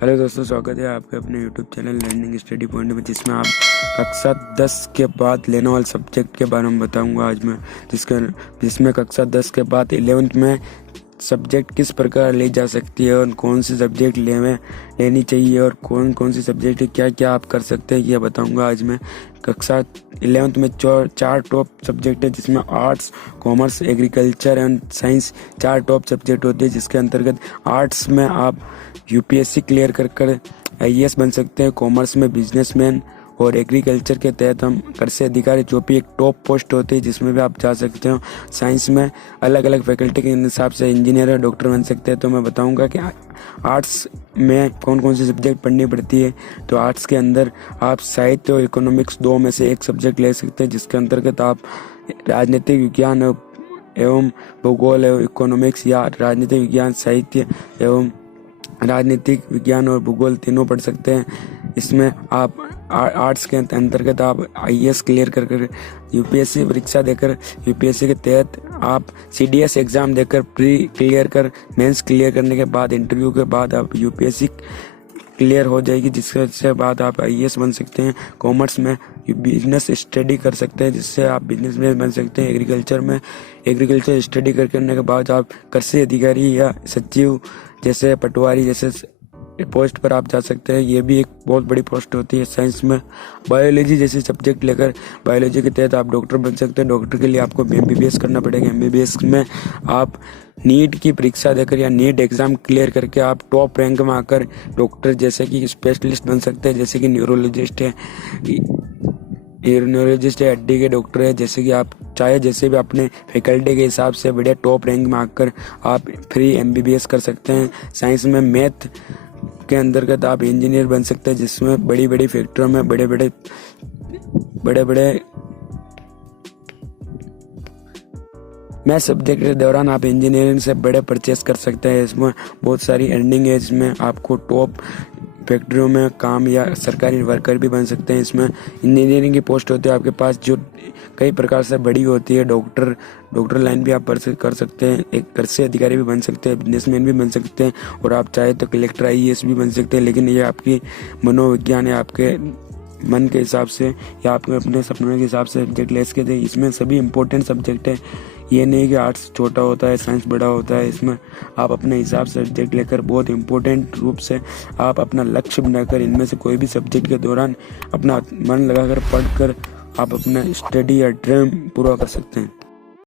Hello दोस्तों, स्वागत है आपके अपने YouTube channel learning study point में, जिसमें आप कक्षा 10 के बाद लेने वाले सब्जेक्ट के बारे में बताऊंगा आज मैं। जिसमें कक्षा 10 के बाद 11th में सब्जेक्ट किस प्रकार ली जा सकती है और कौन से सब्जेक्ट लेनी चाहिए और कौन कौन सी सब्जेक्ट क्या क्या आप कर सकते हैं, ये बताऊंगा आज मैं। कक्षा 11th में 4 टॉप सब्जेक्ट है, जिसमें arts, commerce, agriculture and science 4 top subject होते हैं। जिसके अंतर्गत आर्ट्स में आप यूपीएससी क्लियर कर आईएएस बन सकते हैं, कॉमर्स में बिजनेसमैन, और एग्रीकल्चर के तहत हम कृषि अधिकारी, जो भी एक टॉप पोस्ट होती है जिसमें भी आप जा सकते हो। साइंस में अलग अलग फैकल्टी के हिसाब से इंजीनियर और डॉक्टर बन सकते हैं। तो मैं बताऊंगा कि आर्ट्स में कौन कौन सी सब्जेक्ट पढ़नी पड़ती है। तो आर्ट्स के अंदर आप साहित्य और इकोनॉमिक्स 2 में से एक सब्जेक्ट ले सकते हैं, जिसके अंतर्गत आप राजनीतिक विज्ञान एवं भूगोल एवं इकोनॉमिक्स, या राजनीतिक विज्ञान, साहित्य एवं राजनीतिक विज्ञान और भूगोल तीनों पढ़ सकते हैं। इसमें आप आर्ट्स के अंतर्गत आप आईएएस क्लियर कर यूपीएससी परीक्षा देकर, यूपीएससी के तहत आप सीडीएस एग्ज़ाम देकर, प्री क्लियर कर, मेंस क्लियर करने के बाद, इंटरव्यू के बाद आप यूपीएससी क्लियर हो जाएगी, जिसके बाद आप आईएएस बन सकते हैं। कॉमर्स में बिजनेस स्टडी कर सकते हैं, जिससे आप बिजनेसमैन बन सकते हैं। एग्रीकल्चर में एग्रीकल्चर स्टडी करने के बाद आप कृषि अधिकारी या सचिव जैसे पटवारी जैसे पोस्ट पर आप जा सकते हैं। ये भी एक बहुत बड़ी पोस्ट होती है। साइंस में बायोलॉजी जैसे सब्जेक्ट लेकर बायोलॉजी के तहत आप डॉक्टर बन सकते हैं। डॉक्टर के लिए आपको एमबीबीएस करना पड़ेगा। एमबीबीएस में आप नीट की परीक्षा देकर या नीट एग्ज़ाम क्लियर करके आप टॉप रैंक में आकर डॉक्टर जैसे कि स्पेशलिस्ट बन सकते हैं, जैसे कि न्यूरोलॉजिस्ट है, न्यूरोलॉजिस्ट है, हड्डी के डॉक्टर है। जैसे कि आप चाहे जैसे भी अपने फैकल्टी के हिसाब से बढ़िया टॉप रैंक में आकर आप फ्री एमबीबीएस कर सकते हैं। साइंस में मैथ के अंतर्गत आप इंजीनियर बन सकते हैं, जिसमें बड़ी बड़ी फैक्ट्रियों में बड़े बड़े मैथ सब्जेक्ट के दौरान आप इंजीनियरिंग से बड़े परचेस कर सकते हैं। इसमें बहुत सारी अर्निंग है। इसमें आपको टॉप फैक्ट्रियों में काम या सरकारी वर्कर भी बन सकते हैं। इसमें इंजीनियरिंग की पोस्ट होती है आपके पास, जो कई प्रकार से बड़ी होती है। डॉक्टर लाइन भी आप कर सकते हैं, एक कृषि अधिकारी भी बन सकते हैं, बिजनेसमैन भी बन सकते हैं, और आप चाहे तो कलेक्टर आईएएस भी बन सकते हैं। लेकिन ये आपकी मनोविज्ञान है, आपके मन के हिसाब से या आपके अपने सपनों के हिसाब से सब्जेक्ट ले सकते हैं। इसमें सभी इंपॉर्टेंट सब्जेक्ट है। ये नहीं कि आर्ट्स छोटा होता है, साइंस बड़ा होता है। इसमें आप अपने हिसाब से सब्जेक्ट लेकर बहुत इंपॉर्टेंट रूप से आप अपना लक्ष्य बनाकर इनमें से कोई भी सब्जेक्ट के दौरान अपना मन लगाकर पढ़कर आप अपना स्टडी या ड्रीम पूरा कर सकते हैं।